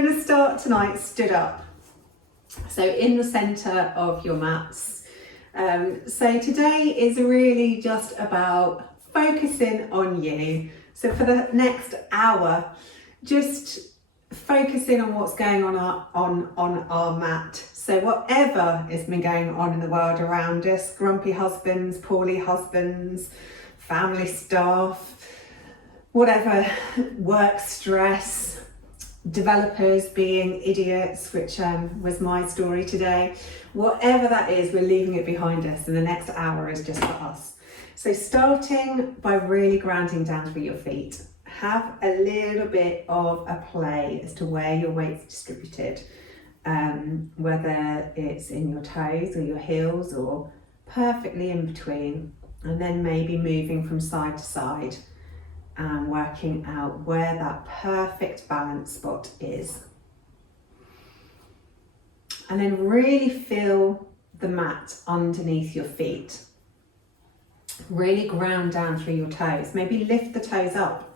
going to start tonight stood up. So in the centre of your mats. So today is really just about focusing on you. So for the next hour, just focusing on what's going on our mat. So whatever has been going on in the world around us, grumpy husbands, poorly husbands, family stuff, whatever, work stress, developers being idiots, which was my story today. Whatever that is, we're leaving it behind us, and the next hour is just for us. So starting by really grounding down through your feet. Have a little bit of a play as to where your weight's distributed, whether it's in your toes or your heels or perfectly in between, and then maybe moving from side to side and working out where that perfect balance spot is. And then really feel the mat underneath your feet. Really ground down through your toes. Maybe lift the toes up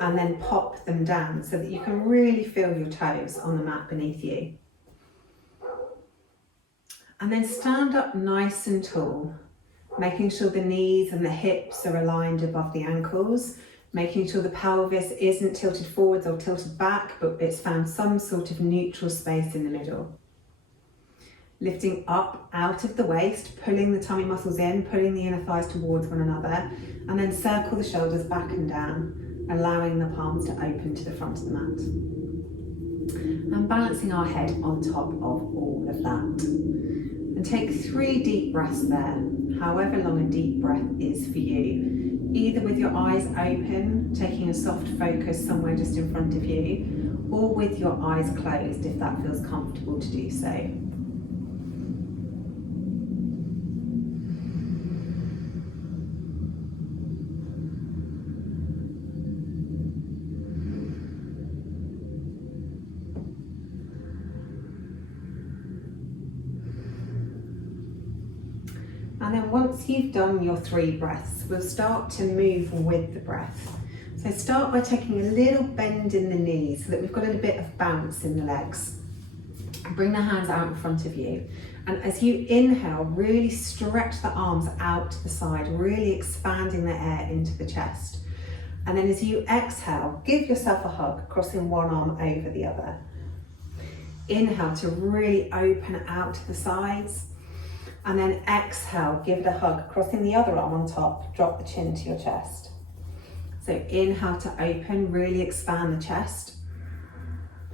and then pop them down so that you can really feel your toes on the mat beneath you. And then stand up nice and tall, making sure the knees and the hips are aligned above the ankles, making sure the pelvis isn't tilted forwards or tilted back, but it's found some sort of neutral space in the middle. Lifting up out of the waist, pulling the tummy muscles in, pulling the inner thighs towards one another, and then circle the shoulders back and down, allowing the palms to open to the front of the mat. And balancing our head on top of all of that. And take 3 deep breaths there, however long a deep breath is for you. Either with your eyes open, taking a soft focus somewhere just in front of you, or with your eyes closed if that feels comfortable to do so. And then once you've done your 3 breaths, we'll start to move with the breath. So start by taking a little bend in the knees so that we've got a little bit of bounce in the legs. Bring the hands out in front of you. And as you inhale, really stretch the arms out to the side, really expanding the air into the chest. And then as you exhale, give yourself a hug, crossing one arm over the other. Inhale to really open out to the sides. And then exhale, give it a hug, crossing the other arm on top, drop the chin to your chest. So inhale to open, really expand the chest.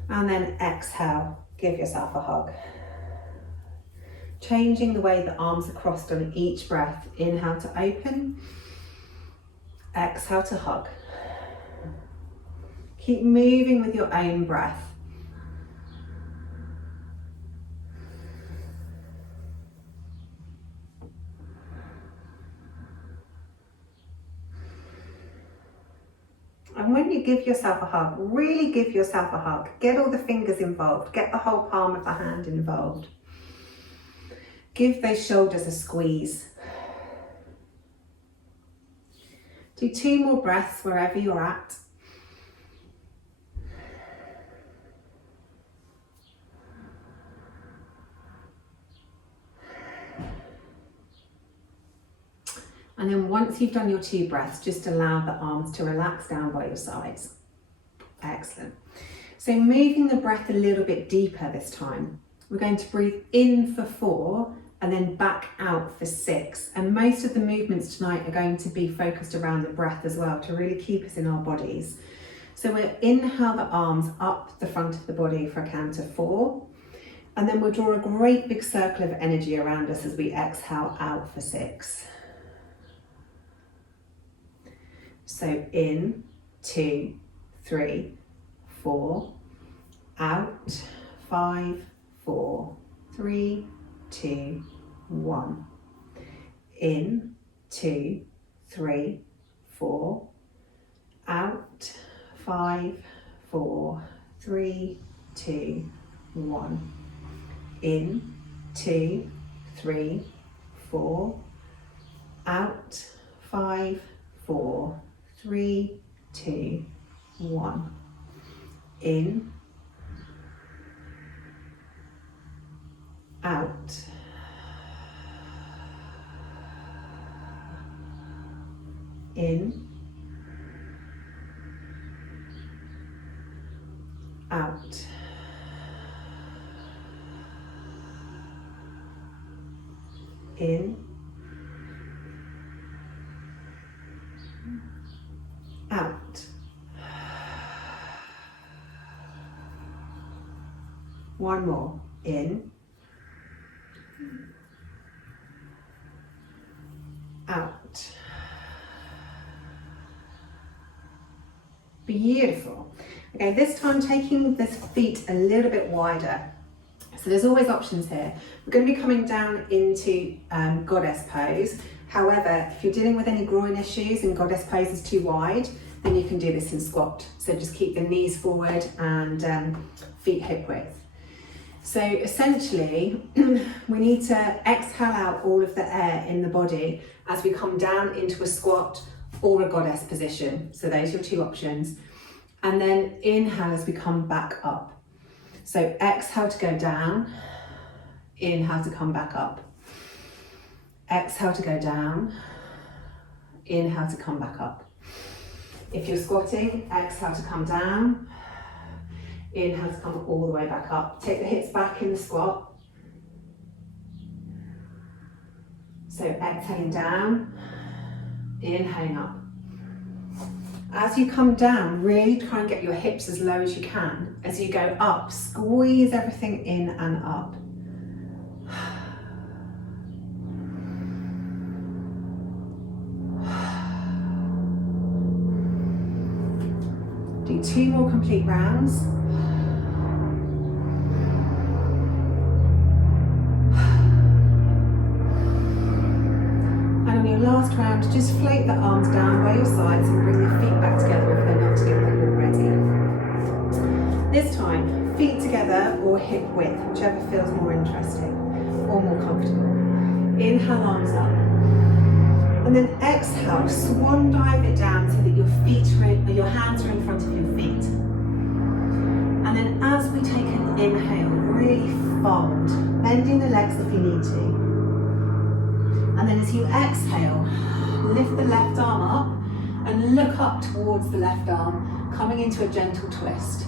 And then exhale, give yourself a hug. Changing the way the arms are crossed on each breath. Inhale to open, exhale to hug. Keep moving with your own breath. And when you give yourself a hug, really give yourself a hug. Get all the fingers involved. Get the whole palm of the hand involved. Give those shoulders a squeeze. Do 2 more breaths wherever you're at. And then once you've done your 2 breaths, just allow the arms to relax down by your sides. Excellent. So moving the breath a little bit deeper this time. We're going to breathe in for 4 and then back out for 6. And most of the movements tonight are going to be focused around the breath as well to really keep us in our bodies. So we'll inhale the arms up the front of the body for a count of 4. And then we'll draw a great big circle of energy around us as we exhale out for 6. So in, 2, 3, 4, out, 5, 4, 3, 2, 1. In, 2, 3, 4, out, 5, 4, 3, 2, 1. In, 2, 3, 4, out, 5, 4, 3, 2, 1. In, out. In, out. In, out. One more. In, out. Beautiful. Okay, this time taking the feet a little bit wider. So there's always options here. We're going to be coming down into goddess pose. However, if you're dealing with any groin issues and goddess pose is too wide, then you can do this in squat. So just keep the knees forward and feet hip width. So essentially, we need to exhale out all of the air in the body as we come down into a squat or a goddess position. So those are your two options. And then inhale as we come back up. So exhale to go down, inhale to come back up. Exhale to go down, inhale to come back up. If you're squatting, exhale to come down, inhale to come all the way back up. Take the hips back in the squat. So exhaling down, inhaling up. As you come down, really try and get your hips as low as you can. As you go up, squeeze everything in and up. Do 2 more complete rounds. And on your last round, just float the arms down by your sides and bring your feet back together if they're not together already. This time, feet together or hip width, whichever feels more interesting or more comfortable. Inhale, arms up. And then exhale, swan dive it down so that your hands are in front of your feet. And then as we take an inhale, really fold, bending the legs if you need to. And then as you exhale, lift the left arm up and look up towards the left arm, coming into a gentle twist.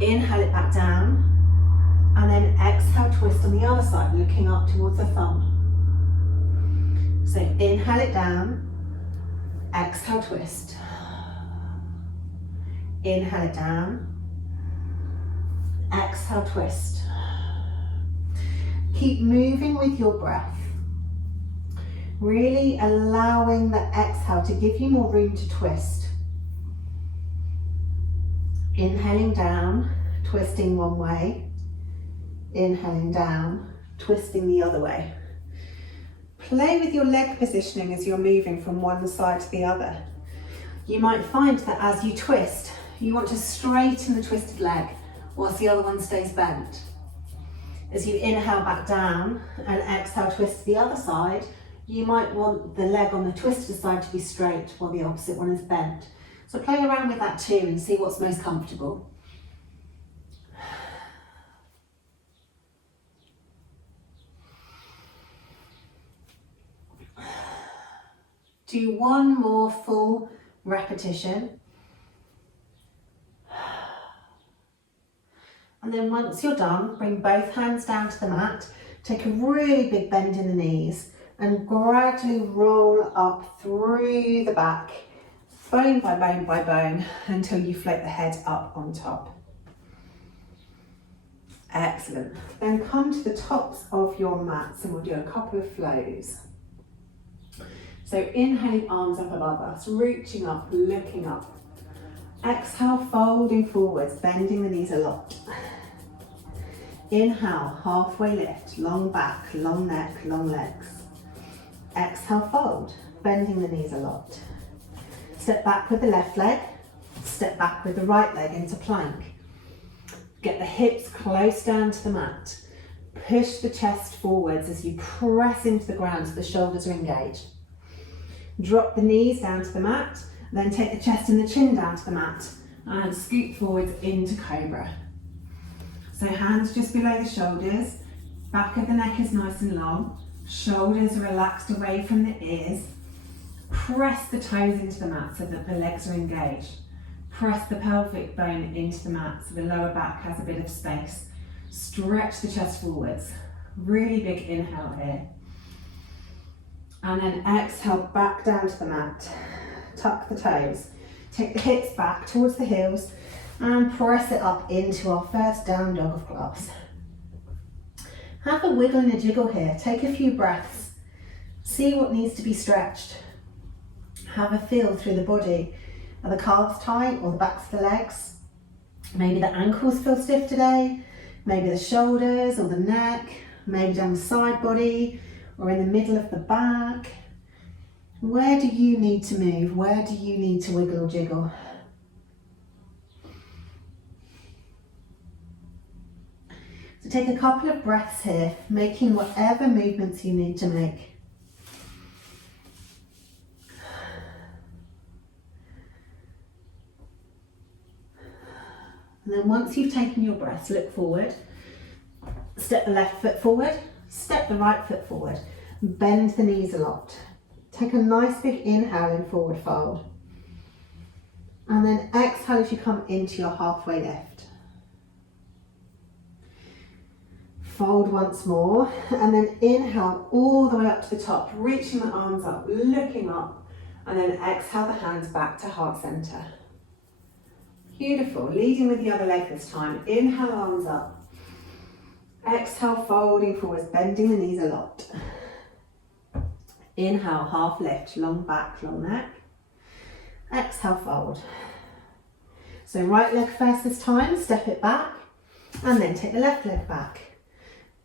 Inhale it back down, and then exhale, twist on the other side, looking up towards the thumb. So inhale it down, exhale, twist. Inhale it down, exhale, twist. Keep moving with your breath. Really allowing the exhale to give you more room to twist. Inhaling down, twisting one way. Inhaling down, twisting the other way. Play with your leg positioning as you're moving from one side to the other. You might find that as you twist, you want to straighten the twisted leg whilst the other one stays bent. As you inhale back down and exhale, twist to the other side, you might want the leg on the twisted side to be straight while the opposite one is bent. So play around with that too and see what's most comfortable. Do one more full repetition. And then once you're done, bring both hands down to the mat, take a really big bend in the knees and gradually roll up through the back, bone by bone by bone, until you float the head up on top. Excellent. Then come to the tops of your mats and we'll do a couple of flows. So inhaling, arms up above us, reaching up, looking up. Exhale, folding forwards, bending the knees a lot. Inhale, halfway lift, long back, long neck, long legs. Exhale, fold, bending the knees a lot. Step back with the left leg, step back with the right leg into plank. Get the hips close down to the mat. Push the chest forwards as you press into the ground so the shoulders are engaged. Drop the knees down to the mat, then take the chest and the chin down to the mat and scoot forwards into cobra. So hands just below the shoulders, back of the neck is nice and long, shoulders are relaxed away from the ears. Press the toes into the mat so that the legs are engaged. Press the pelvic bone into the mat so the lower back has a bit of space. Stretch the chest forwards. Really big inhale here. And then exhale back down to the mat. Tuck the toes. Take the hips back towards the heels and press it up into our first down dog of class. Have a wiggle and a jiggle here. Take a few breaths. See what needs to be stretched. Have a feel through the body. Are the calves tight or the backs of the legs? Maybe the ankles feel stiff today. Maybe the shoulders or the neck. Maybe down the side body or in the middle of the back. Where do you need to move? Where do you need to wiggle or jiggle? So take a couple of breaths here, making whatever movements you need to make. And then once you've taken your breaths, look forward. Step the left foot forward, step the right foot forward. Bend the knees a lot. Take a nice big inhale in forward fold. And then exhale as you come into your halfway lift. Fold once more, and then inhale all the way up to the top, reaching the arms up, looking up, and then exhale the hands back to heart center. Beautiful, leading with the other leg this time. Inhale, arms up. Exhale, folding forwards, bending the knees a lot. Inhale, half lift, long back, long neck. Exhale, fold. So right leg first this time, step it back, and then take the left leg back.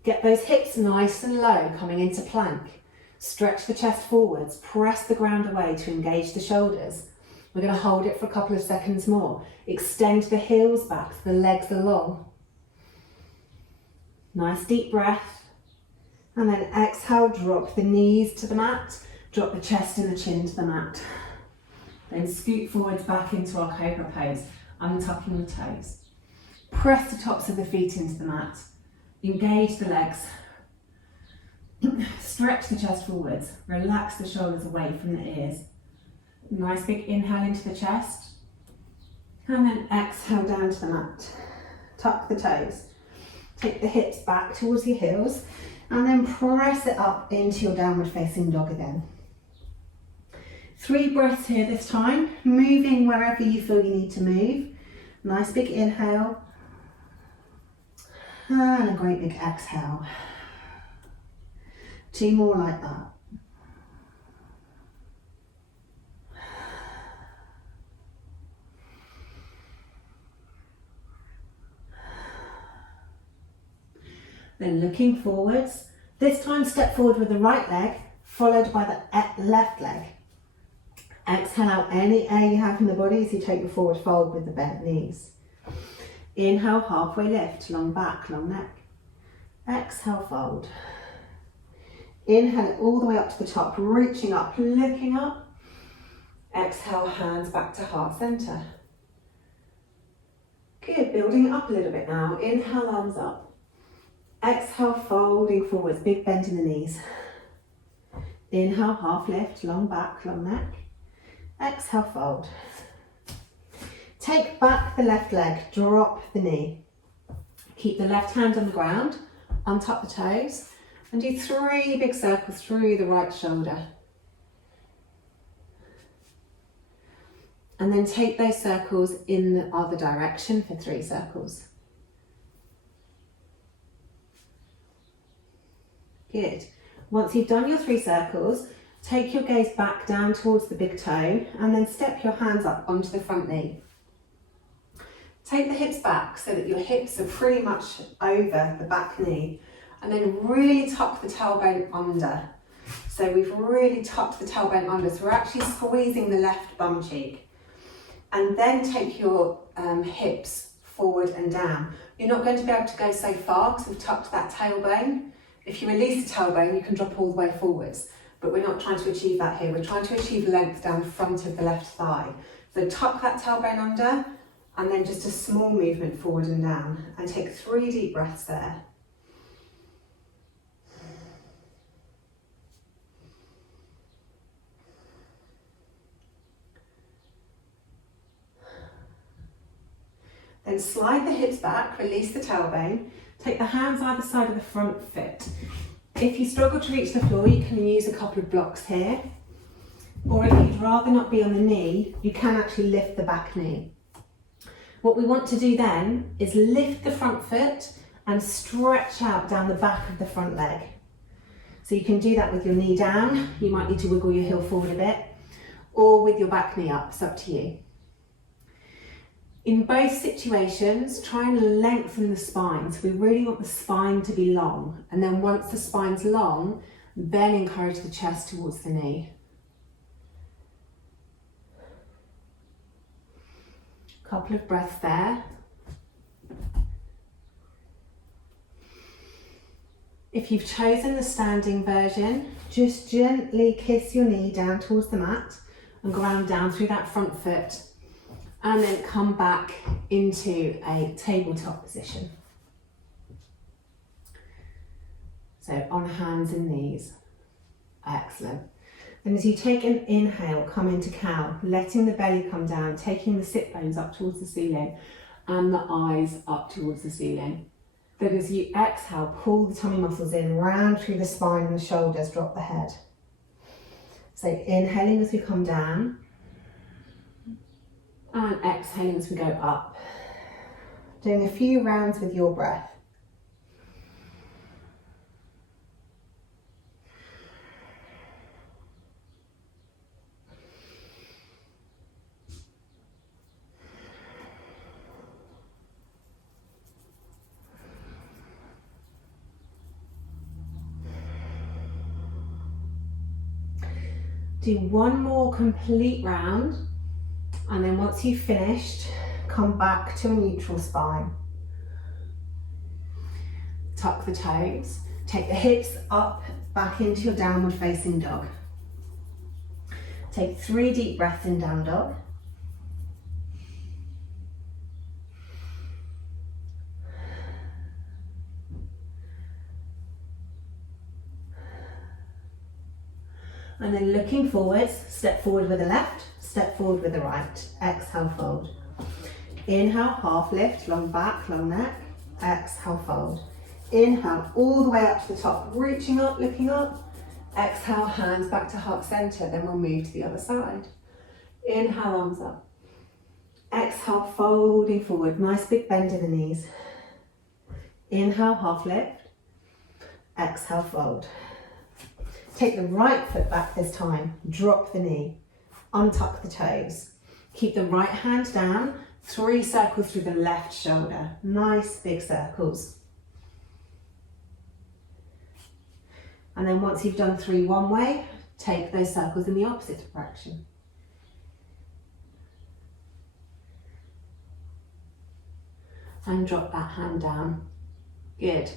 Get those hips nice and low, coming into plank. Stretch the chest forwards, press the ground away to engage the shoulders. We're going to hold it for a couple of seconds more. Extend the heels back so the legs are long. Nice deep breath. And then exhale, drop the knees to the mat. Drop the chest and the chin to the mat. Then scoot forwards back into our cobra pose, untucking the toes. Press the tops of the feet into the mat. Engage the legs. Stretch the chest forwards. Relax the shoulders away from the ears. Nice big inhale into the chest. And then exhale down to the mat. Tuck the toes. Take the hips back towards your heels. And then press it up into your downward facing dog again. 3 breaths here this time. Moving wherever you feel you need to move. Nice big inhale. And a great big exhale. 2 more like that. Then looking forwards. This time step forward with the right leg, followed by the left leg. Exhale out any air you have in the body as you take the forward fold with the bent knees. Inhale, halfway lift, long back, long neck. Exhale, fold. Inhale it all the way up to the top, reaching up, looking up. Exhale, hands back to heart center. Good, building it up a little bit now. Inhale, arms up. Exhale, folding forwards, big bend in the knees. Inhale, half lift, long back, long neck. Exhale, fold. Take back the left leg, drop the knee. Keep the left hand on the ground, untuck the toes, and do 3 big circles through the right shoulder. And then take those circles in the other direction for 3 circles. Good. Once you've done your 3 circles, take your gaze back down towards the big toe and then step your hands up onto the front knee. Take the hips back so that your hips are pretty much over the back knee, and then really tuck the tailbone under. So we've really tucked the tailbone under, so we're actually squeezing the left bum cheek. And then take your hips forward and down. You're not going to be able to go so far because we've tucked that tailbone. If you release the tailbone, you can drop all the way forwards, but we're not trying to achieve that here. We're trying to achieve length down the front of the left thigh. So tuck that tailbone under and then just a small movement forward and down, and take 3 deep breaths there. Then slide the hips back, release the tailbone, take the hands either side of the front foot. If you struggle to reach the floor, you can use a couple of blocks here, or if you'd rather not be on the knee, you can actually lift the back knee. What we want to do then is lift the front foot and stretch out down the back of the front leg. So you can do that with your knee down, you might need to wiggle your heel forward a bit, or with your back knee up, it's up to you. In both situations, try and lengthen the spine. So we really want the spine to be long. And then once the spine's long, then encourage the chest towards the knee. Couple of breaths there. If you've chosen the standing version, just gently kiss your knee down towards the mat and ground down through that front foot. And then come back into a tabletop position. So on hands and knees. Excellent. And as you take an inhale, come into cow, letting the belly come down, taking the sit bones up towards the ceiling and the eyes up towards the ceiling. Then as you exhale, pull the tummy muscles in, round through the spine and the shoulders, drop the head. So inhaling as we come down. And exhaling as we go up. Doing a few rounds with your breath. Do one more complete round. And then once you've finished, come back to a neutral spine. Tuck the toes, take the hips up, back into your downward facing dog. Take 3 deep breaths in down dog. And then looking forwards, step forward with the left, step forward with the right. Exhale, fold. Inhale, half lift, long back, long neck. Exhale, fold. Inhale, all the way up to the top, reaching up, looking up. Exhale, hands back to heart center, then we'll move to the other side. Inhale, arms up. Exhale, folding forward, nice big bend in the knees. Inhale, half lift. Exhale, fold. Take the right foot back this time, drop the knee, untuck the toes. Keep the right hand down, 3 circles through the left shoulder. Nice big circles. And then once you've done 3 one way, take those circles in the opposite direction. And drop that hand down. Good.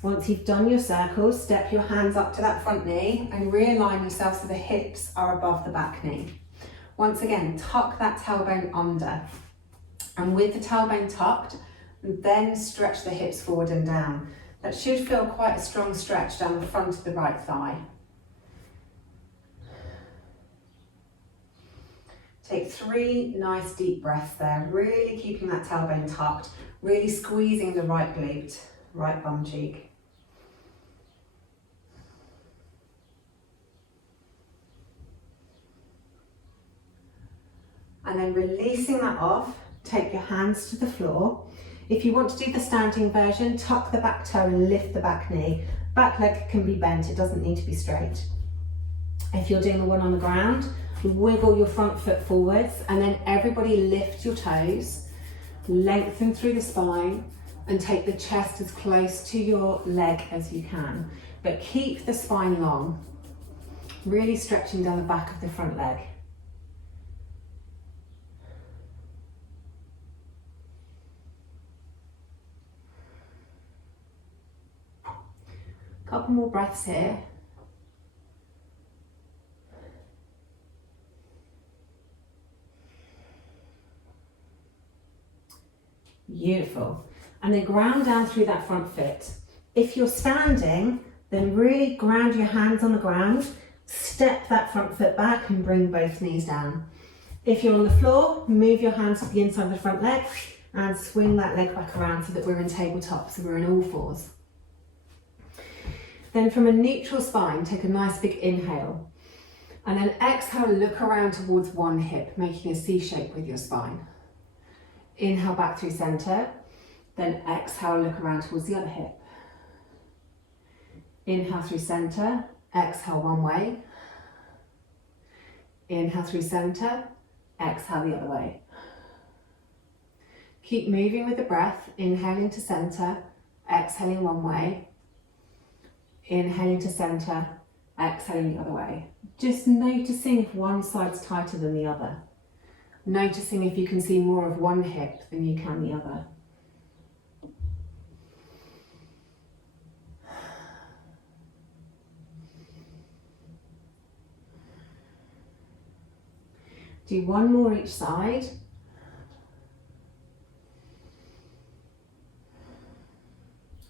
Once you've done your circles, step your hands up to that front knee and realign yourself so the hips are above the back knee. Once again, tuck that tailbone under. And with the tailbone tucked, then stretch the hips forward and down. That should feel quite a strong stretch down the front of the right thigh. Take 3 nice deep breaths there, really keeping that tailbone tucked, really squeezing the right glute, right bum cheek. And then releasing that off, take your hands to the floor. If you want to do the standing version, tuck the back toe and lift the back knee. Back leg can be bent, it doesn't need to be straight. If you're doing the one on the ground, wiggle your front foot forwards and then everybody lift your toes, lengthen through the spine and take the chest as close to your leg as you can. But keep the spine long, really stretching down the back of the front leg. Couple more breaths here. Beautiful. And then ground down through that front foot. If you're standing, then really ground your hands on the ground, step that front foot back and bring both knees down. If you're on the floor, move your hands to the inside of the front leg and swing that leg back around so that we're in tabletop, so we're in all fours. Then from a neutral spine, take a nice big inhale. And then exhale, look around towards one hip, making a C shape with your spine. Inhale back through center, then exhale, look around towards the other hip. Inhale through center, exhale one way. Inhale through center, exhale the other way. Keep moving with the breath, inhaling to center, exhaling one way. Inhaling to center, exhaling the other way. Just noticing if one side's tighter than the other. Noticing if you can see more of one hip than you can the other. Do one more each side.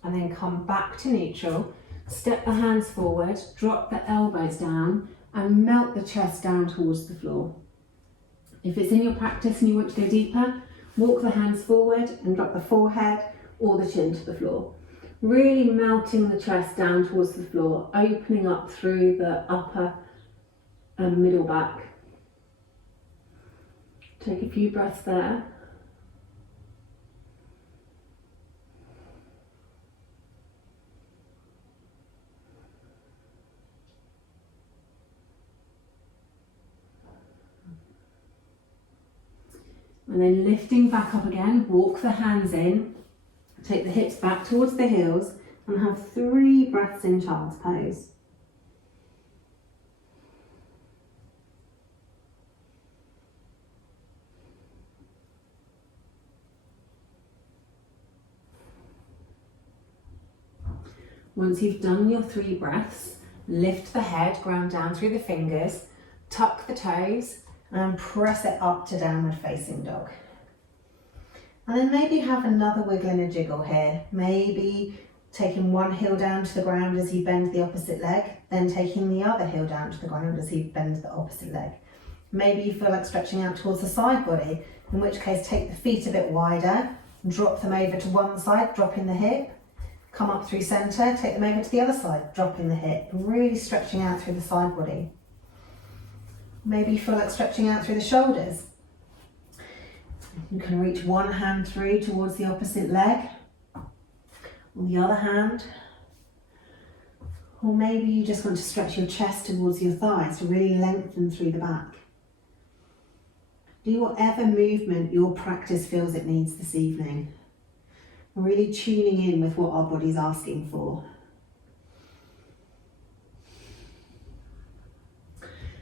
And then come back to neutral. Step the hands forward, drop the elbows down and melt the chest down towards the floor. If it's in your practice and you want to go deeper, walk the hands forward and drop the forehead or the chin to the floor. Really melting the chest down towards the floor, opening up through the upper and middle back. Take a few breaths there. And then lifting back up again, walk the hands in, take the hips back towards the heels and have 3 breaths in child's pose. Once you've done your 3 breaths, lift the head, ground down through the fingers, tuck the toes, and press it up to downward facing dog. And then maybe have another wiggle and a jiggle here. Maybe taking one heel down to the ground as you bend the opposite leg, then taking the other heel down to the ground as you bend the opposite leg. Maybe you feel like stretching out towards the side body, in which case take the feet a bit wider, drop them over to one side, dropping the hip, come up through center, take them over to the other side, dropping the hip, really stretching out through the side body. Maybe you feel like stretching out through the shoulders. You can reach one hand through towards the opposite leg, or the other hand. Or maybe you just want to stretch your chest towards your thighs to really lengthen through the back. Do whatever movement your practice feels it needs this evening. Really tuning in with what our body's asking for.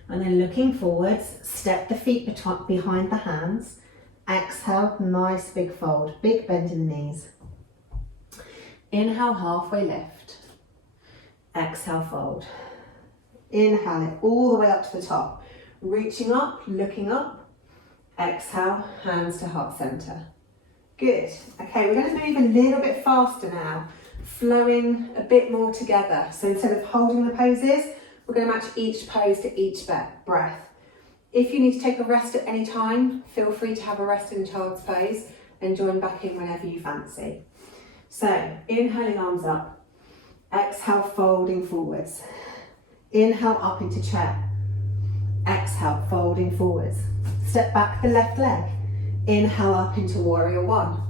And then looking forwards, step the feet behind the hands. Exhale, nice big fold, big bend in the knees. Inhale, halfway lift. Exhale, fold. Inhale it all the way up to the top. Reaching up, looking up. Exhale, hands to heart center. Good. Okay, we're going to move a little bit faster now, flowing a bit more together. So instead of holding the poses, we're going to match each pose to each breath. If you need to take a rest at any time, feel free to have a rest in child's pose and join back in whenever you fancy. So, inhaling arms up, exhale folding forwards. Inhale up into chair, exhale folding forwards. Step back the left leg, inhale up into warrior one.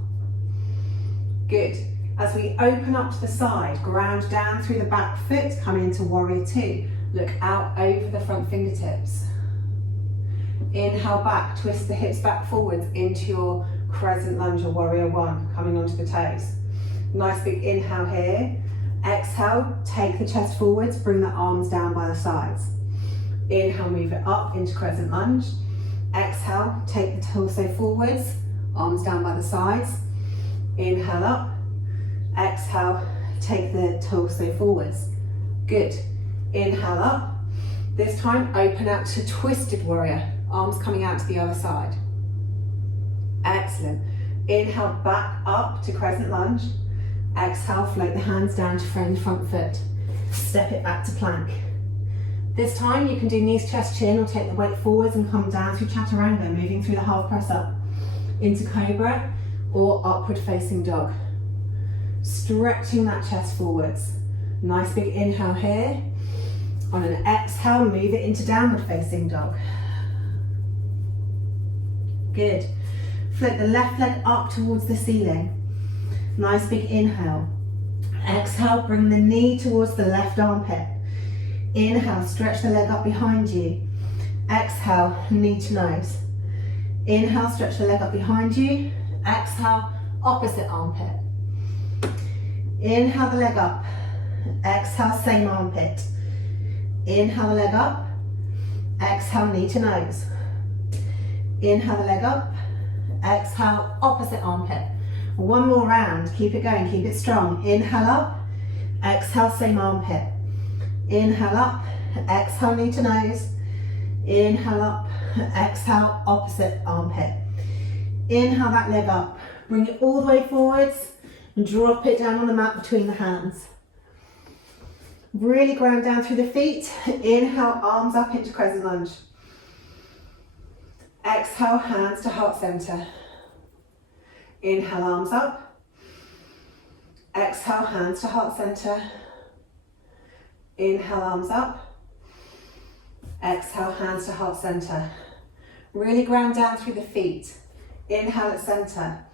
Good. As we open up to the side, ground down through the back foot, come into warrior two. Look out over the front fingertips. Inhale back, twist the hips back forwards into your crescent lunge or warrior one, coming onto the toes. Nice big inhale here. Exhale, take the chest forwards, bring the arms down by the sides. Inhale, move it up into crescent lunge. Exhale, take the torso forwards, arms down by the sides. Inhale up. Exhale, take the torso forwards. Good. Inhale up. This time, open out to twisted warrior. Arms coming out to the other side. Excellent. Inhale, back up to crescent lunge. Exhale, float the hands down to frame the front foot. Step it back to plank. This time you can do knees, chest, chin, or take the weight forwards and come down through chaturanga, moving through the half press up into cobra or upward facing dog. Stretching that chest forwards. Nice big inhale here. On an exhale, move it into downward facing dog. Good. Float the left leg up towards the ceiling. Nice big inhale. Exhale, bring the knee towards the left armpit. Inhale, stretch the leg up behind you. Exhale, knee to nose. Inhale, stretch the leg up behind you. Exhale, opposite armpit. Inhale the leg up. Exhale, same armpit. Inhale the leg up. Exhale, knee to nose. Inhale the leg up. Exhale, opposite armpit. One more round, keep it going, keep it strong. Inhale up, exhale, same armpit. Inhale up, exhale, knee to nose. Inhale up, exhale, opposite armpit. Inhale that leg up, bring it all the way forwards and drop it down on the mat between the hands. Really ground down through the feet. Inhale, arms up into crescent lunge. Exhale, hands to heart center. Inhale, arms up. Exhale, hands to heart center. Inhale, arms up. Exhale, hands to heart center. Really ground down through the feet. Inhale at center.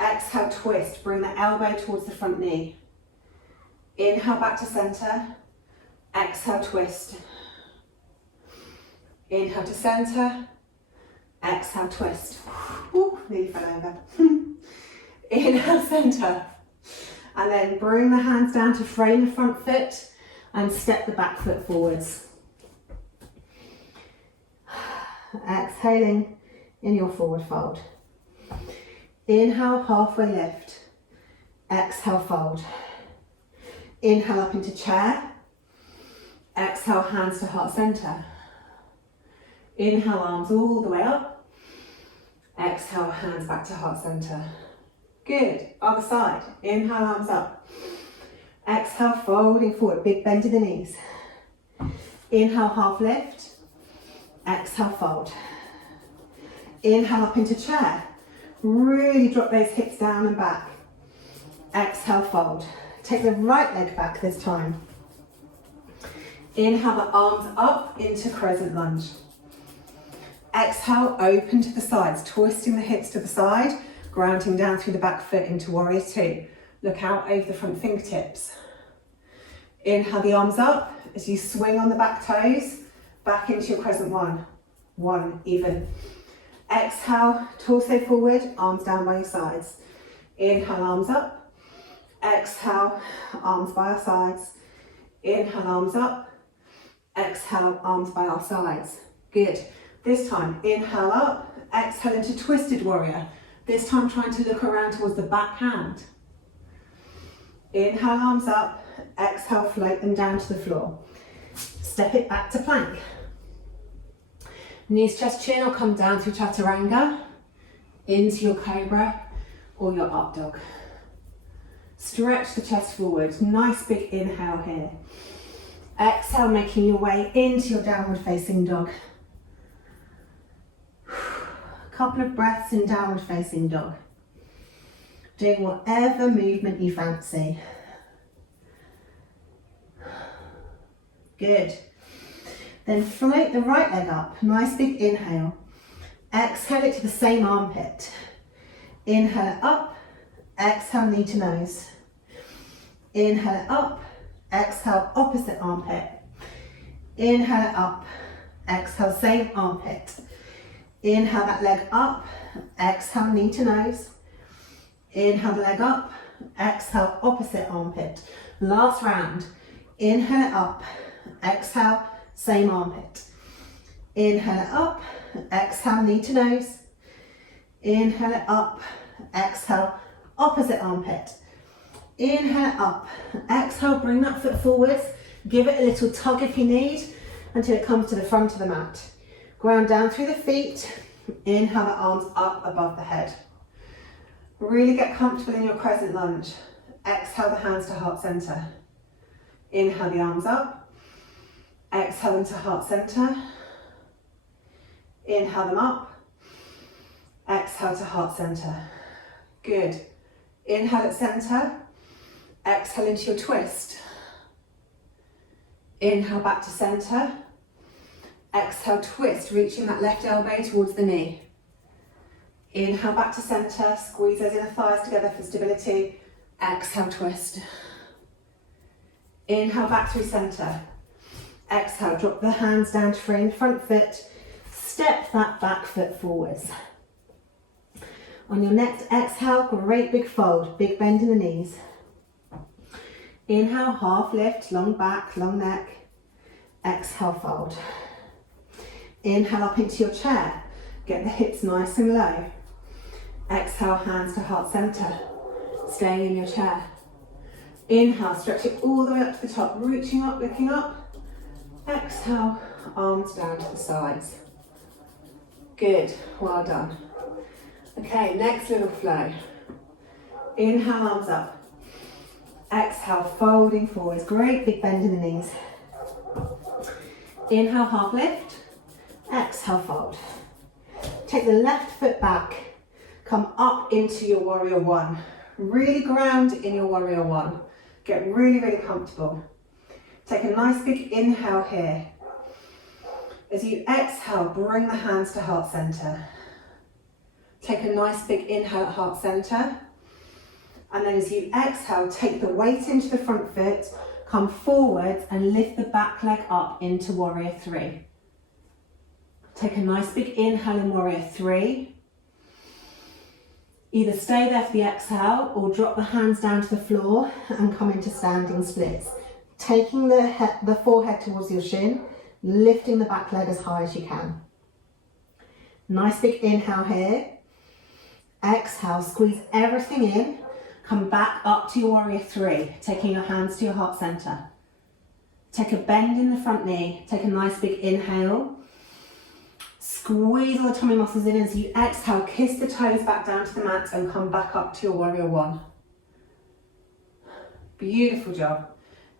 Exhale, twist. Bring the elbow towards the front knee. Inhale back to center. Exhale, twist. Inhale to center. Exhale, twist. Ooh, nearly fell over. Inhale, center. And then bring the hands down to frame the front foot and step the back foot forwards. Exhaling in your forward fold. Inhale, halfway lift. Exhale, fold. Inhale up into chair. Exhale, hands to heart center. Inhale, arms all the way up. Exhale, hands back to heart center. Good. Other side. Inhale, arms up. Exhale, folding forward. Big bend in the knees. Inhale, half lift. Exhale, fold. Inhale up into chair. Really drop those hips down and back. Exhale, fold. Take the right leg back this time. Inhale the arms up into crescent lunge. Exhale, open to the sides, twisting the hips to the side, grounding down through the back foot into warrior two. Look out over the front fingertips. Inhale the arms up as you swing on the back toes, back into your crescent one. One, even. Exhale, torso forward, arms down by your sides. Inhale, arms up. Exhale, arms by our sides. Inhale, arms up. Exhale, arms by our sides. Good. This time, inhale up, exhale into twisted warrior. This time trying to look around towards the back hand. Inhale, arms up, exhale, float them down to the floor. Step it back to plank. Knees, chest, chin, or come down through chaturanga, into your cobra or your up dog. Stretch the chest forward, nice big inhale here. Exhale, making your way into your downward facing dog. Couple of breaths in downward facing dog. Doing whatever movement you fancy. Good. Then float the right leg up, nice big inhale. Exhale it to the same armpit. Inhale it up, exhale knee to nose. Inhale it up, exhale opposite armpit. Inhale it up, exhale same armpit. Inhale that leg up, exhale knee to nose. Inhale the leg up, exhale opposite armpit. Last round. Inhale it up, exhale same armpit. Inhale it up, exhale knee to nose. Inhale it up, exhale opposite armpit. Inhale it up, exhale, bring that foot forwards. Give it a little tug if you need until it comes to the front of the mat. Ground down through the feet. Inhale the arms up above the head. Really get comfortable in your crescent lunge. Exhale the hands to heart center. Inhale the arms up. Exhale into heart center. Inhale them up. Exhale to heart center. Good. Inhale at center. Exhale into your twist. Inhale back to center. Exhale, twist, reaching that left elbow towards the knee. Inhale back to center, squeeze those inner thighs together for stability. Exhale, twist. Inhale back through center. Exhale, drop the hands down to frame the front foot. Step that back foot forwards. On your next exhale, great big fold, big bend in the knees. Inhale, half lift, long back, long neck. Exhale, fold. Inhale up into your chair. Get the hips nice and low. Exhale, hands to heart center. Staying in your chair. Inhale, stretch it all the way up to the top, reaching up, looking up. Exhale, arms down to the sides. Good, well done. Okay, next little flow. Inhale, arms up. Exhale, folding forwards. Great big bend in the knees. Inhale, half lift. Exhale, fold. Take the left foot back. Come up into your warrior one. Really ground in your warrior one. Get really, really comfortable. Take a nice big inhale here. As you exhale, bring the hands to heart center. Take a nice big inhale at heart center. And then as you exhale, take the weight into the front foot, come forwards and lift the back leg up into warrior three. Take a nice big inhale in warrior three. Either stay there for the exhale or drop the hands down to the floor and come into standing splits. Taking the forehead towards your shin, lifting the back leg as high as you can. Nice big inhale here. Exhale, squeeze everything in. Come back up to your warrior three, taking your hands to your heart center. Take a bend in the front knee. Take a nice big inhale. Squeeze all the tummy muscles in as you exhale, kiss the toes back down to the mat and come back up to your warrior one. Beautiful job.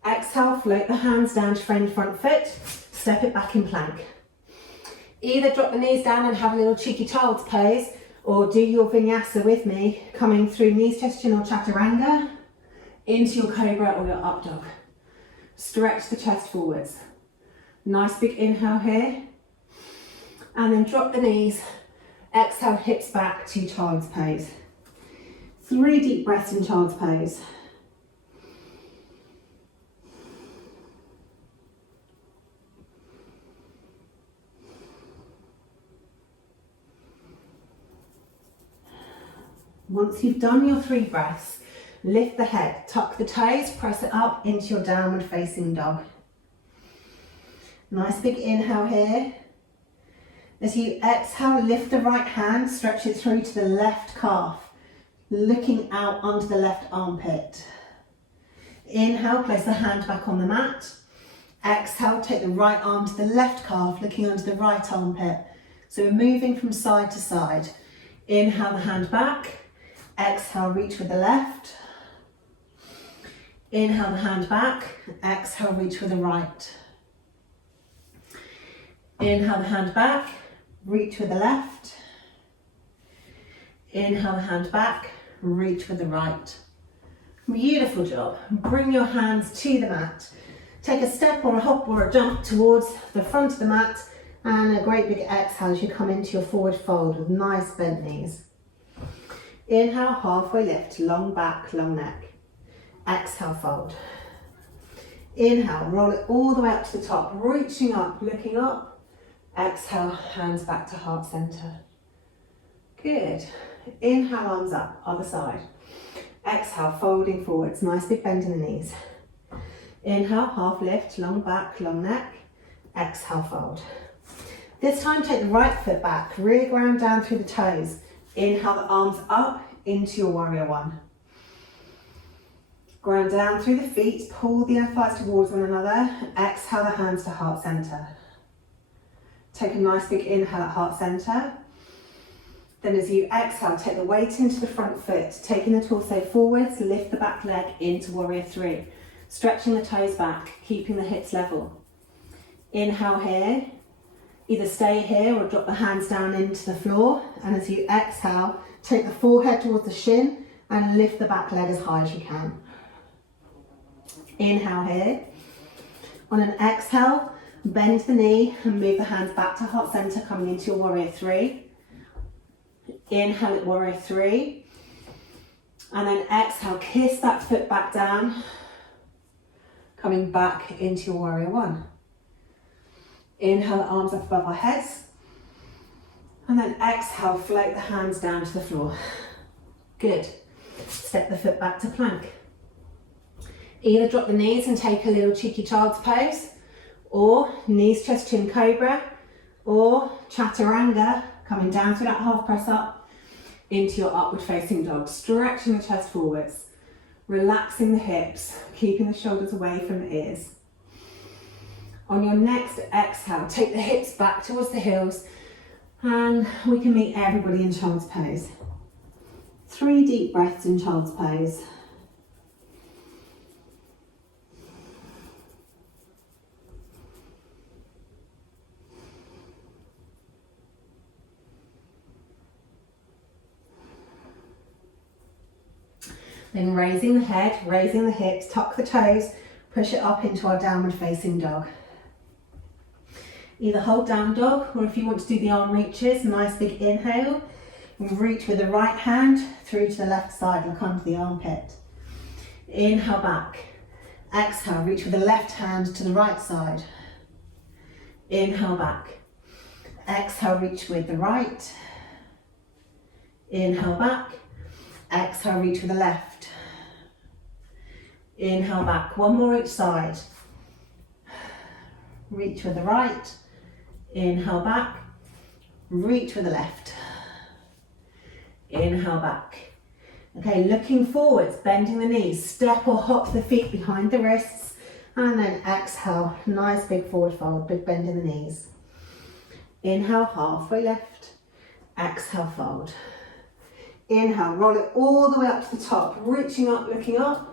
Exhale, float the hands down to frame the front foot, step it back in plank. Either drop the knees down and have a little cheeky child's pose, or do your vinyasa with me, coming through knees, chest, chin or chaturanga, into your cobra or your up dog. Stretch the chest forwards. Nice big inhale here. And then drop the knees, exhale, hips back to child's pose. 3 deep breaths in child's pose. Once you've done your 3 breaths, lift the head, tuck the toes, press it up into your downward facing dog. Nice big inhale here. As you exhale, lift the right hand, stretch it through to the left calf, looking out onto the left armpit. Inhale, place the hand back on the mat. Exhale, take the right arm to the left calf, looking onto the right armpit. So we're moving from side to side. Inhale the hand back. Exhale, reach with the left. Inhale the hand back. Exhale, reach with the right. Inhale the hand back. Reach with the left. Inhale the hand back. Reach with the right. Beautiful job. Bring your hands to the mat. Take a step or a hop or a jump towards the front of the mat and a great big exhale as you come into your forward fold with nice bent knees. Inhale, halfway lift, long back, long neck. Exhale, fold. Inhale, roll it all the way up to the top, reaching up, looking up. Exhale, hands back to heart center. Good. Inhale, arms up, other side. Exhale, folding forwards, nice big bend in the knees. Inhale, half lift, long back, long neck. Exhale, fold. This time, take the right foot back, really ground down through the toes. Inhale the arms up into your warrior one. Ground down through the feet, pull the inner thighs towards one another. Exhale the hands to heart center. Take a nice big inhale at heart center. Then as you exhale, take the weight into the front foot, taking the torso forwards, lift the back leg into warrior three, stretching the toes back, keeping the hips level. Inhale here, either stay here or drop the hands down into the floor. And as you exhale, take the forehead towards the shin and lift the back leg as high as you can. Inhale here. On an exhale, bend the knee and move the hands back to heart center, coming into your warrior three. Inhale at warrior three. And then exhale, kiss that foot back down, coming back into your warrior one. Inhale, the arms up above our heads. And then exhale, float the hands down to the floor. Good. Step the foot back to plank. Either drop the knees and take a little cheeky child's pose, or knees, chest, chin, cobra, or chaturanga, coming down through that half press up into your upward facing dog, stretching the chest forwards, relaxing the hips, keeping the shoulders away from the ears. On your next exhale, take the hips back towards the heels, and we can meet everybody in child's pose. 3 deep breaths in child's pose. Then raising the head, raising the hips, tuck the toes, push it up into our downward facing dog. Either hold down dog, or if you want to do the arm reaches, nice big inhale, and reach with the right hand through to the left side, look under the armpit. Inhale back. Exhale, reach with the left hand to the right side. Inhale back. Exhale, reach with the right. Inhale back. Exhale, reach with the left. Inhale back. One more each side. Reach with the right. Inhale back. Reach with the left. Inhale back. Okay, looking forwards, bending the knees. Step or hop the feet behind the wrists. And then exhale, nice big forward fold, big bend in the knees. Inhale, halfway lift. Exhale, fold. Inhale, roll it all the way up to the top, reaching up, looking up.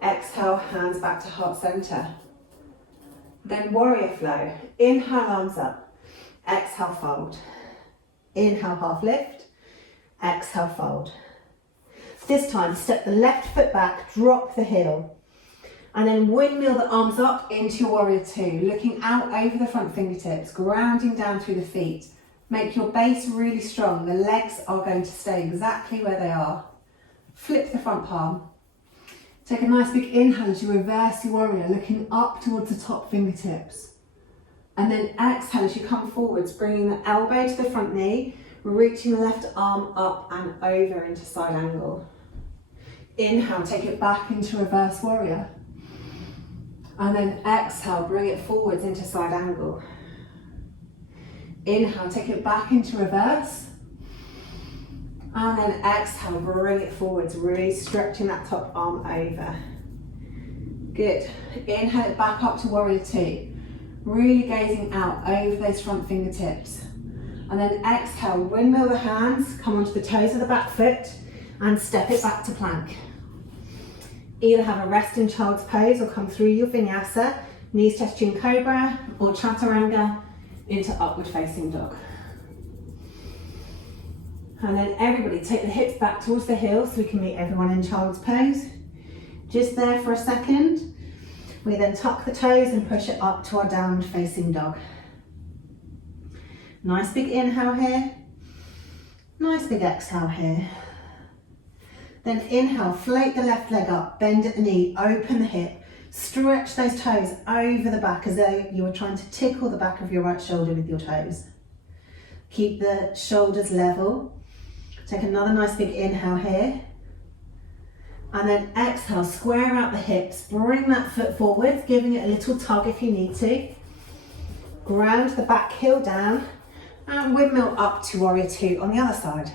Exhale, hands back to heart center. Then warrior flow. Inhale, arms up. Exhale, fold. Inhale, half lift. Exhale, fold. This time, step the left foot back, drop the heel. And then windmill the arms up into your warrior two, looking out over the front fingertips, grounding down through the feet. Make your base really strong. The legs are going to stay exactly where they are. Flip the front palm. Take a nice big inhale as you reverse your warrior, looking up towards the top fingertips. And then exhale as you come forwards, bringing the elbow to the front knee, reaching the left arm up and over into side angle. Inhale, take it back into reverse warrior. And then exhale, bring it forwards into side angle. Inhale, take it back into reverse. And then exhale, bring it forwards, really stretching that top arm over. Good. Inhale it back up to warrior two. Really gazing out over those front fingertips. And then exhale, windmill the hands, come onto the toes of the back foot and step it back to plank. Either have a rest in child's pose or come through your vinyasa, knees, chest, chin, cobra, or chaturanga into upward facing dog. And then everybody take the hips back towards the heels so we can meet everyone in child's pose. Just there for a second. We then tuck the toes and push it up to our downward facing dog. Nice big inhale here. Nice big exhale here. Then inhale, float the left leg up, bend at the knee, open the hip, stretch those toes over the back as though you were trying to tickle the back of your right shoulder with your toes. Keep the shoulders level. Take another nice big inhale here. And then exhale, square out the hips, bring that foot forward, giving it a little tug if you need to. Ground the back heel down and windmill up to warrior two on the other side.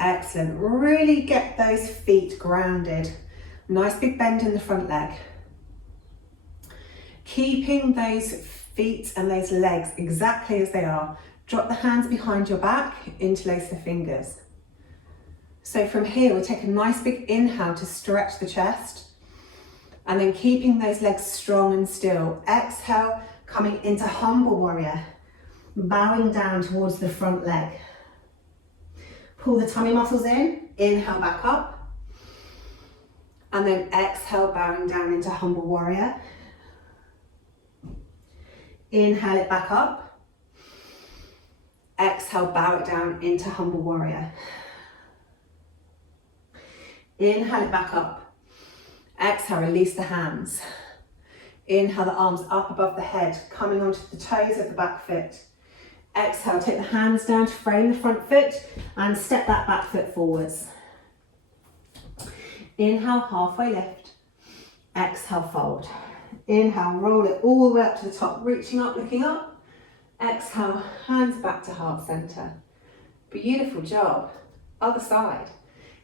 Excellent, really get those feet grounded. Nice big bend in the front leg. Keeping those feet and those legs exactly as they are. Drop the hands behind your back, interlace the fingers. So from here, we'll take a nice big inhale to stretch the chest, and then keeping those legs strong and still. Exhale, coming into humble warrior, bowing down towards the front leg. Pull the tummy muscles in, inhale back up, and then exhale, bowing down into humble warrior. Inhale it back up, exhale, bow it down into humble warrior. Inhale it back up, exhale, release the hands. Inhale the arms up above the head, coming onto the toes of the back foot. Exhale, take the hands down to frame the front foot and step that back foot forwards. Inhale, halfway lift. Exhale, fold. Inhale, roll it all the way up to the top, reaching up, looking up. Exhale, hands back to heart center. Beautiful job. Other side.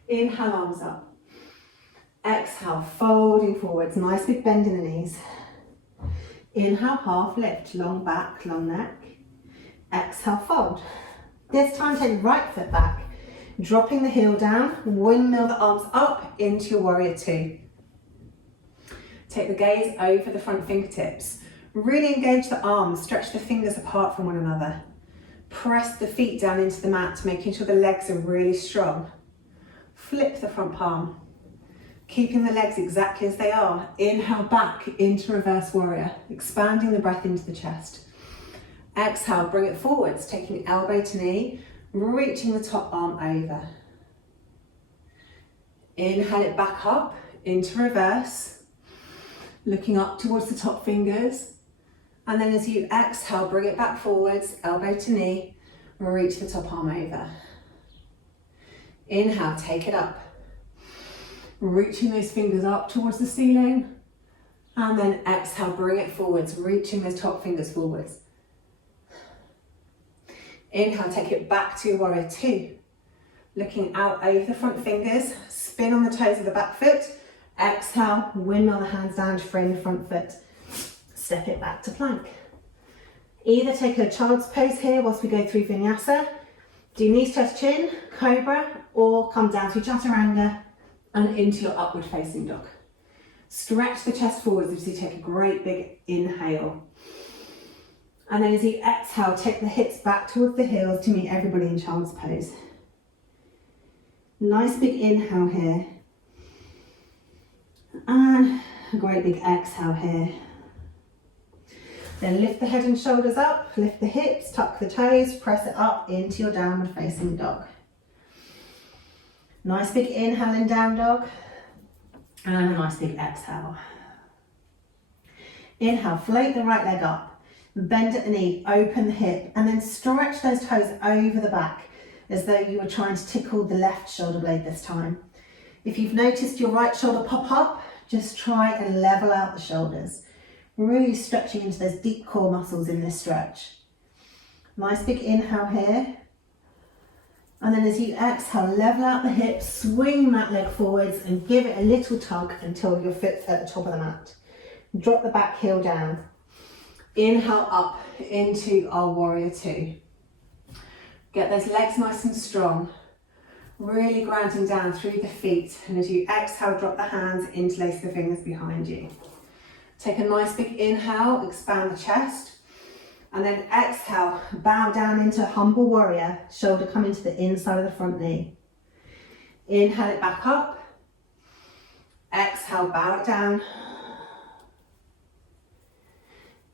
Inhale, arms up. Exhale, folding forwards, nice big bend in the knees. Inhale, half lift, long back, long neck. Exhale, fold. This time take the right foot back, dropping the heel down, windmill the arms up into your warrior two. Take the gaze over the front fingertips. Really engage the arms, stretch the fingers apart from one another. Press the feet down into the mat, making sure the legs are really strong. Flip the front palm, keeping the legs exactly as they are. Inhale back into reverse warrior, expanding the breath into the chest. Exhale, bring it forwards, taking elbow to knee, reaching the top arm over. Inhale it back up into reverse, looking up towards the top fingers. And then as you exhale, bring it back forwards, elbow to knee, reach the top arm over. Inhale, take it up, reaching those fingers up towards the ceiling. And then exhale, bring it forwards, reaching those top fingers forwards. Inhale, take it back to your warrior two. Looking out over the front fingers, spin on the toes of the back foot. Exhale, windmill the hands down to frame the front foot. Step it back to plank. Either take a child's pose here whilst we go through vinyasa. Do knees touch chin, cobra, or come down to chaturanga and into your upward facing dog. Stretch the chest forwards as you take a great big inhale. And then as you exhale, take the hips back towards the heels to meet everybody in child's pose. Nice big inhale here. And a great big exhale here. Then lift the head and shoulders up, lift the hips, tuck the toes, press it up into your downward facing dog. Nice big inhale in down dog. And a nice big exhale. Inhale, float the right leg up. Bend at the knee, open the hip, and then stretch those toes over the back as though you were trying to tickle the left shoulder blade this time. If you've noticed your right shoulder pop up, just try and level out the shoulders. Really stretching into those deep core muscles in this stretch. Nice big inhale here. And then as you exhale, level out the hips, swing that leg forwards and give it a little tug until your foot's at the top of the mat. Drop the back heel down. Inhale up into our warrior two. Get those legs nice and strong. Really grounding down through the feet. And as you exhale, drop the hands, interlace the fingers behind you. Take a nice big inhale, expand the chest. And then exhale, bow down into humble warrior, shoulder coming to the inside of the front knee. Inhale it back up. Exhale, bow it down.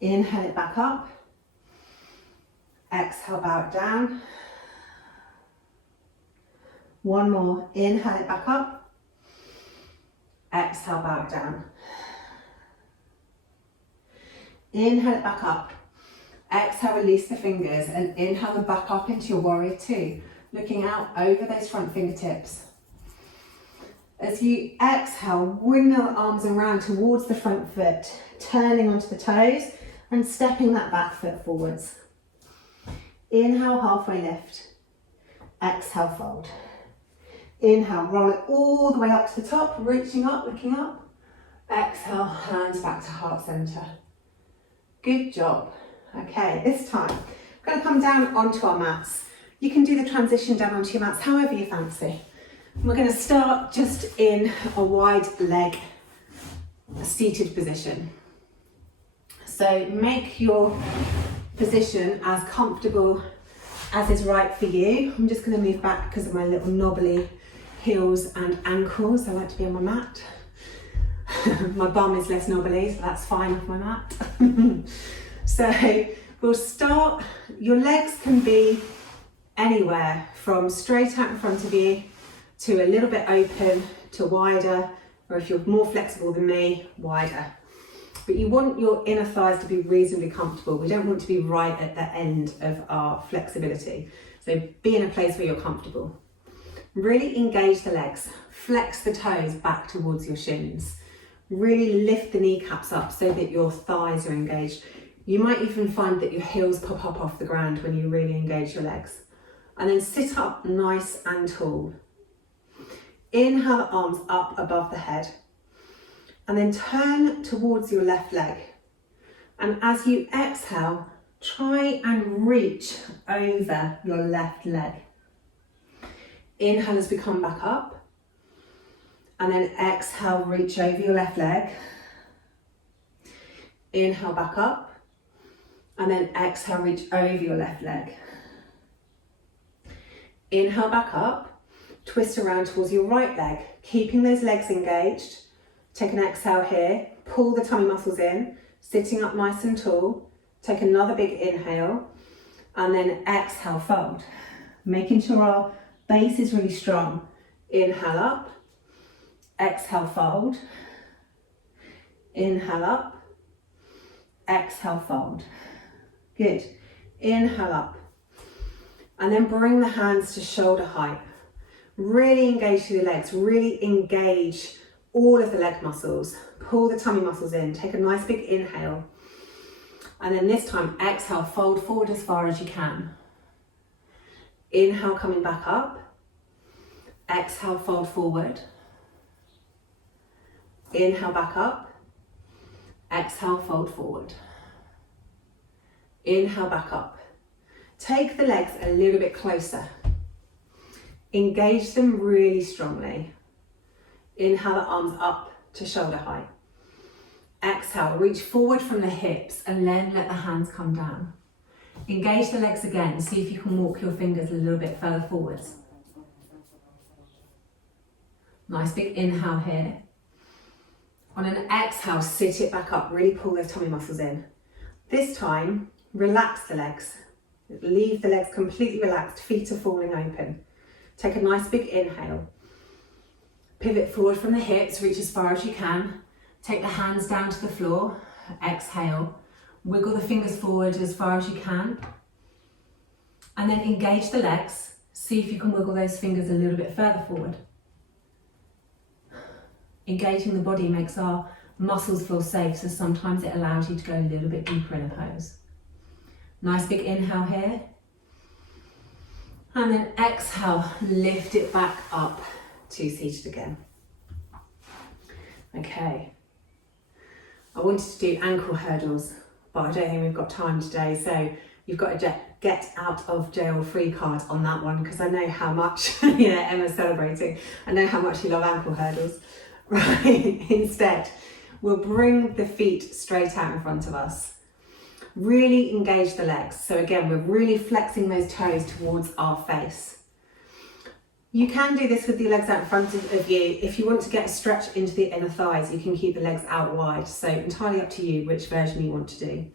Inhale it back up. Exhale, bow it down. One more. Inhale it back up. Exhale, bow it down. Inhale it back up. Exhale, release the fingers and inhale them back up into your warrior two, looking out over those front fingertips. As you exhale, windmill the arms around towards the front foot, turning onto the toes and stepping that back foot forwards. Inhale, halfway lift. Exhale, fold. Inhale, roll it all the way up to the top, reaching up, looking up. Exhale, hands back to heart center. Good job. Okay, this time, We're going to come down onto our mats. You can do the transition down onto your mats however you fancy. We're going to start just in a wide leg seated position. So make your position as comfortable as is right for you. I'm just going to move back because of my little knobbly heels and ankles. I like to be on my mat. My bum is less knobbly, so that's fine off my mat. So we'll start, your legs can be anywhere from straight out in front of you to a little bit open to wider, or if you're more flexible than me, wider. But you want your inner thighs to be reasonably comfortable. We don't want to be right at the end of our flexibility. So be in a place where you're comfortable. Really engage the legs. Flex the toes back towards your shins. Really lift the kneecaps up so that your thighs are engaged. You might even find that your heels pop up off the ground when you really engage your legs. And then sit up nice and tall. Inhale the arms up above the head. And then turn towards your left leg. And as you exhale, try and reach over your left leg. Inhale as we come back up. And then exhale, reach over your left leg. Inhale back up. And then exhale, reach over your left leg. Inhale back up. Twist around towards your right leg, keeping those legs engaged. Take an exhale here, pull the tummy muscles in, sitting up nice and tall. Take another big inhale, and then exhale, fold. Making sure our base is really strong. Inhale up, exhale, fold. Inhale up, exhale, fold. Good. Inhale up. And then bring the hands to shoulder height. Really engage through the legs, really engage all of the leg muscles. Pull the tummy muscles in, take a nice big inhale. And then this time, exhale, fold forward as far as you can. Inhale, coming back up. Exhale, fold forward. Inhale, back up. Exhale, fold forward. Inhale, back up. Take the legs a little bit closer. Engage them really strongly. Inhale the arms up to shoulder height. Exhale, reach forward from the hips and then let the hands come down. Engage the legs again. See if you can walk your fingers a little bit further forwards. Nice big inhale here. On an exhale, sit it back up. Really pull those tummy muscles in. This time, relax the legs. Leave the legs completely relaxed. Feet are falling open. Take a nice big inhale. Pivot forward from the hips, reach as far as you can. Take the hands down to the floor. Exhale. Wiggle the fingers forward as far as you can. And then engage the legs. See if you can wiggle those fingers a little bit further forward. Engaging the body makes our muscles feel safe, so sometimes it allows you to go a little bit deeper in a pose. Nice big inhale here. And then exhale, lift it back up to seated again. Okay. I wanted to do ankle hurdles, but I don't think we've got time today, so you've got to get out of jail free card on that one, because I know how much, yeah, Emma's celebrating, I know how much you love ankle hurdles. Right, instead, we'll bring the feet straight out in front of us. Really engage the legs. So again, we're really flexing those toes towards our face. You can do this with your legs out in front of you. If you want to get a stretch into the inner thighs, you can keep the legs out wide. So entirely up to you which version you want to do.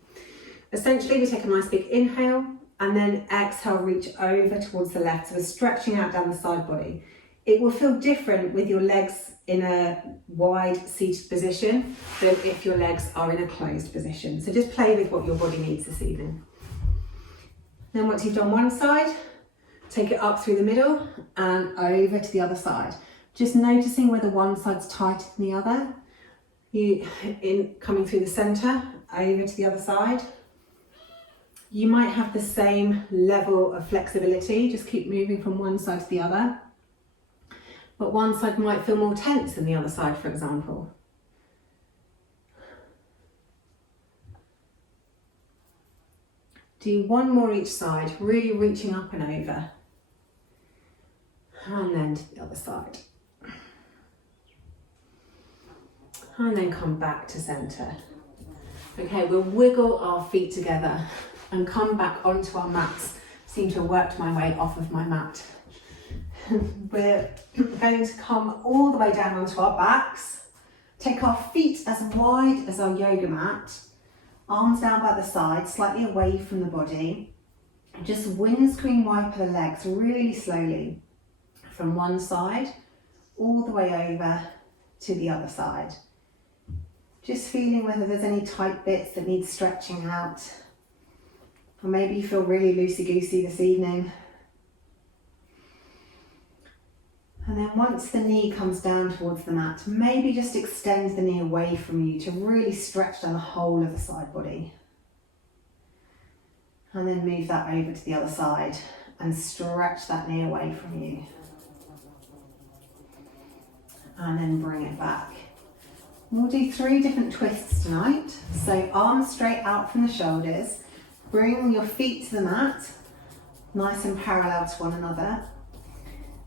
Essentially, we take a nice big inhale and then exhale, reach over towards the left. So we're stretching out down the side body. It will feel different with your legs in a wide seated position than if your legs are in a closed position. So just play with what your body needs this evening. Then once you've done one side, take it up through the middle and over to the other side. Just noticing whether one side's tighter than the other. Coming through the centre, over to the other side. You might have the same level of flexibility, just keep moving from one side to the other. But one side might feel more tense than the other side, for example. Do one more each side, really reaching up and over. And then to the other side. And then come back to centre. Okay, we'll wiggle our feet together and come back onto our mats. Seem to have worked my way off of my mat. We're going to come all the way down onto our backs. Take our feet as wide as our yoga mat. Arms down by the side, slightly away from the body. Just windscreen wiper the legs really slowly from one side all the way over to the other side. Just feeling whether there's any tight bits that need stretching out. Or maybe you feel really loosey-goosey this evening. And then once the knee comes down towards the mat, maybe just extend the knee away from you to really stretch down the whole of the side body. And then move that over to the other side and stretch that knee away from you. And then bring it back. We'll do 3 different twists tonight. So arms straight out from the shoulders. Bring your feet to the mat, nice and parallel to one another.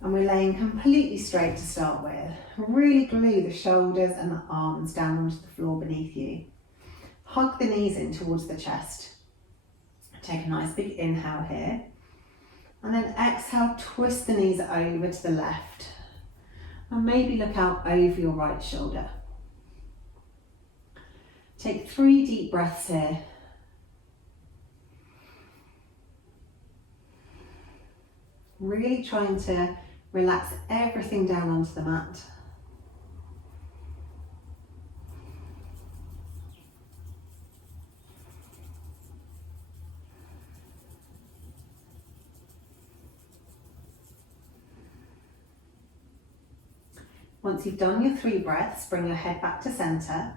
And we're laying completely straight to start with. Really glue the shoulders and the arms down onto the floor beneath you. Hug the knees in towards the chest. Take a nice big inhale here. And then exhale, twist the knees over to the left. And maybe look out over your right shoulder. Take 3 deep breaths here. Really trying to relax everything down onto the mat. Once you've done your 3 breaths, bring your head back to centre.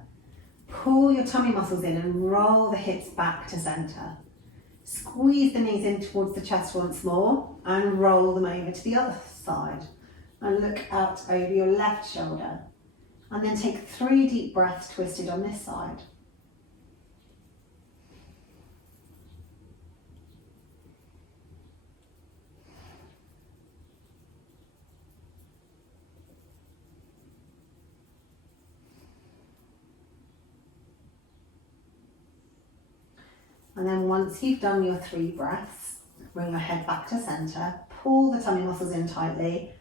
Pull your tummy muscles in and roll the hips back to centre. Squeeze the knees in towards the chest once more and roll them over to the other side. And look out over your left shoulder. And then take 3 deep breaths twisted on this side. And then once you've done your 3 breaths, bring your head back to centre, pull the tummy muscles in tightly,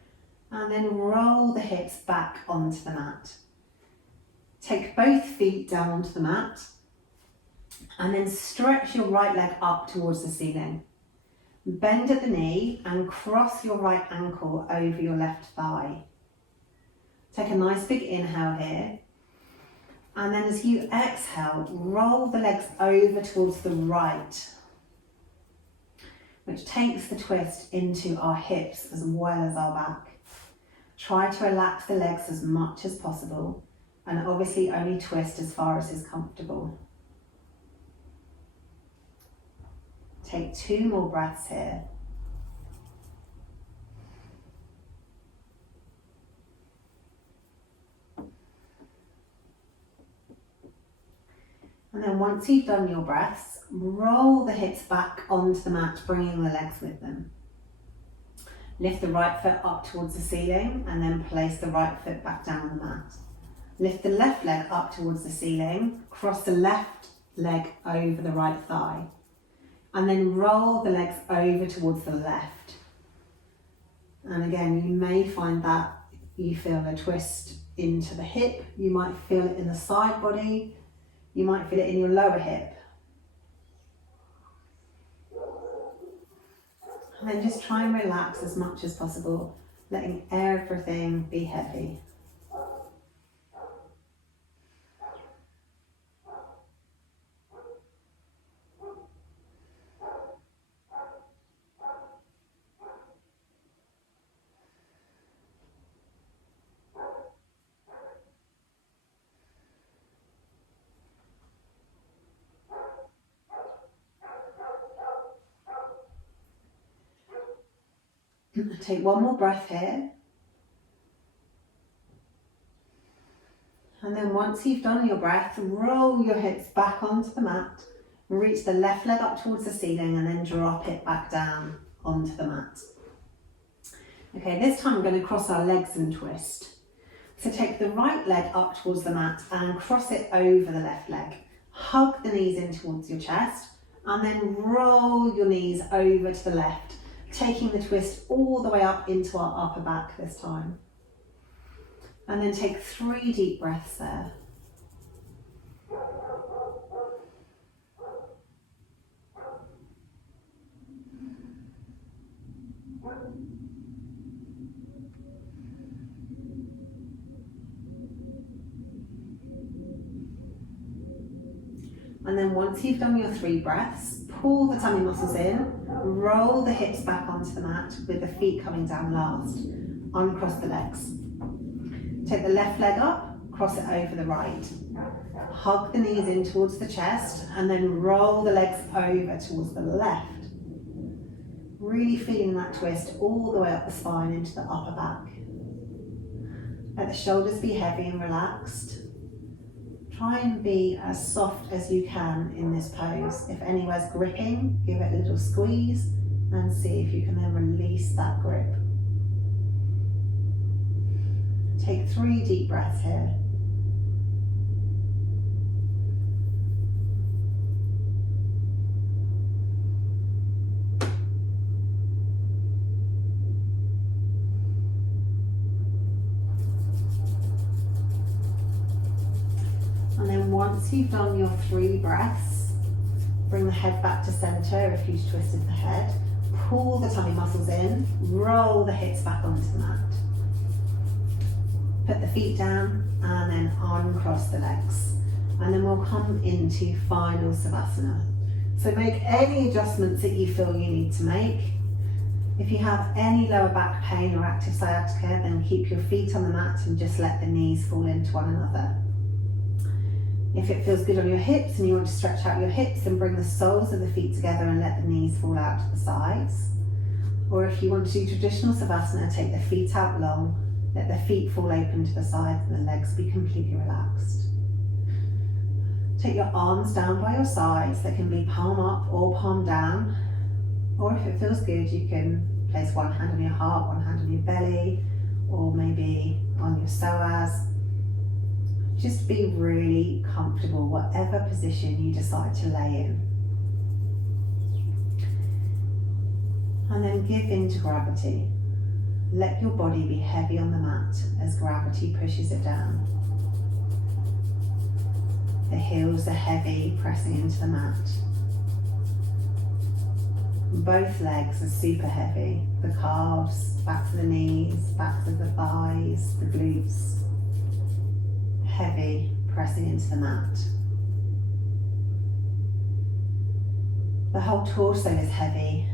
and then roll the hips back onto the mat. Take both feet down onto the mat, and then stretch your right leg up towards the ceiling. Bend at the knee and cross your right ankle over your left thigh. Take a nice big inhale here. And then as you exhale, roll the legs over towards the right, which takes the twist into our hips as well as our back. Try to relax the legs as much as possible, and obviously only twist as far as is comfortable. Take 2 more breaths here. And then once you've done your breaths, roll the hips back onto the mat, bringing the legs with them. Lift the right foot up towards the ceiling and then place the right foot back down on the mat. Lift the left leg up towards the ceiling, cross the left leg over the right thigh, and then roll the legs over towards the left. And again, you may find that you feel a twist into the hip, you might feel it in the side body, you might feel it in your lower hip. And then just try and relax as much as possible, letting everything be heavy. Take 1 more breath here. And then once you've done your breath, roll your hips back onto the mat Reach the left leg up towards the ceiling and then drop it back down onto the mat. Okay, this time we're going to cross our legs and twist. So take the right leg up towards the mat and cross it over the left leg. Hug the knees in towards your chest and then roll your knees over to the left, taking the twist all the way up into our upper back this time. And then take 3 deep breaths there. And then once you've done your 3 breaths, pull the tummy muscles in, roll the hips back onto the mat with the feet coming down last. Uncross the legs. Take the left leg up, cross it over the right. Hug the knees in towards the chest and then roll the legs over towards the left. Really feeling that twist all the way up the spine into the upper back. Let the shoulders be heavy and relaxed. Try and be as soft as you can in this pose. If anywhere's gripping, give it a little squeeze and see if you can then release that grip. Take 3 deep breaths here. And then once you've done your 3 breaths, bring the head back to center if you've twisted the head. Pull the tummy muscles in, roll the hips back onto the mat. Put the feet down and then uncross the legs. And then we'll come into final Savasana. So make any adjustments that you feel you need to make. If you have any lower back pain or active sciatica, then keep your feet on the mat and just let the knees fall into one another. If it feels good on your hips and you want to stretch out your hips and bring the soles of the feet together and let the knees fall out to the sides. Or if you want to do traditional Savasana, take the feet out long, let the feet fall open to the sides and the legs be completely relaxed. Take your arms down by your sides. They can be palm up or palm down. Or if it feels good, you can place one hand on your heart, one hand on your belly, or maybe on your psoas. Just be really comfortable, whatever position you decide to lay in. And then give in to gravity. Let your body be heavy on the mat as gravity pushes it down. The heels are heavy, pressing into the mat. Both legs are super heavy. The calves, backs of the knees, backs of the thighs, the glutes. Heavy, pressing into the mat. The whole torso is heavy.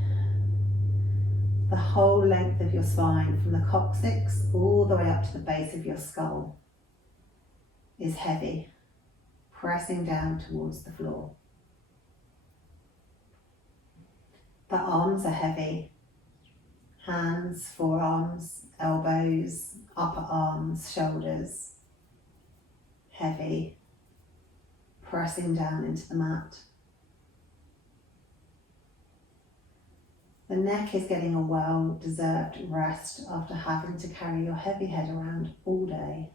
The whole length of your spine, from the coccyx all the way up to the base of your skull, is heavy, pressing down towards the floor. The arms are heavy. Hands, forearms, elbows, upper arms, shoulders. Heavy, pressing down into the mat. The neck is getting a well-deserved rest after having to carry your heavy head around all day.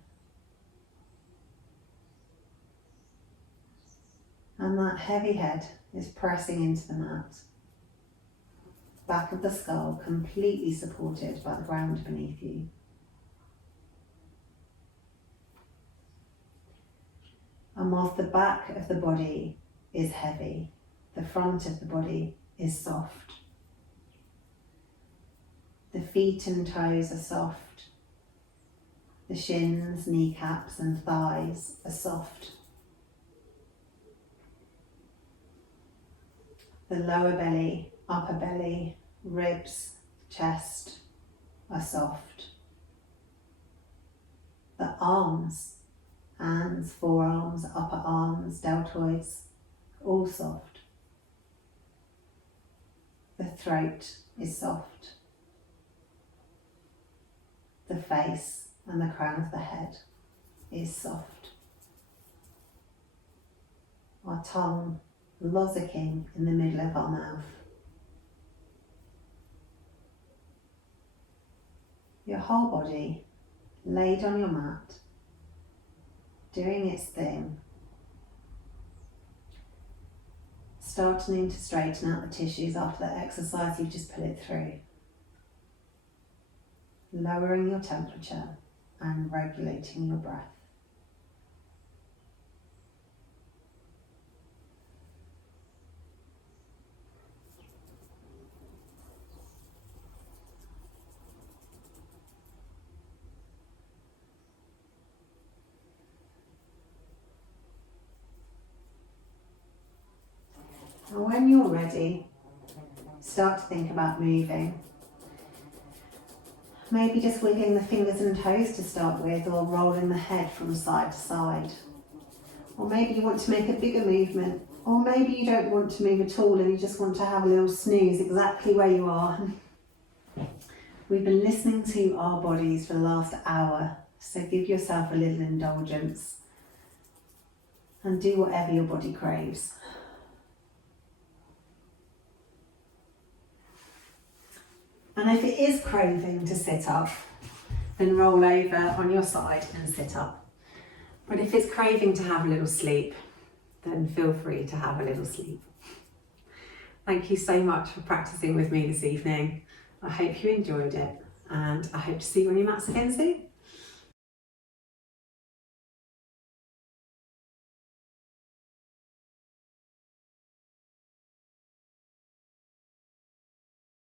And that heavy head is pressing into the mat. Back of the skull completely supported by the ground beneath you. And whilst the back of the body is heavy, the front of the body is soft. The feet and toes are soft. The shins, kneecaps and thighs are soft. The lower belly, upper belly, ribs, chest are soft. The arms, hands, forearms, upper arms, deltoids, all soft. The throat is soft. The face and the crown of the head is soft. Our tongue lozzicking in the middle of our mouth. Your whole body laid on your mat, doing its thing, starting to straighten out the tissues after that exercise you've just put it through, lowering your temperature and regulating your breath. And when you're ready, start to think about moving. Maybe just wiggling the fingers and toes to start with, or rolling the head from side to side. Or maybe you want to make a bigger movement, or maybe you don't want to move at all and you just want to have a little snooze exactly where you are. We've been listening to our bodies for the last hour, so give yourself a little indulgence and do whatever your body craves. And if it is craving to sit up, then roll over on your side and sit up. But if it's craving to have a little sleep, then feel free to have a little sleep. Thank you so much for practicing with me this evening. I hope you enjoyed it, and I hope to see you on your mats again soon.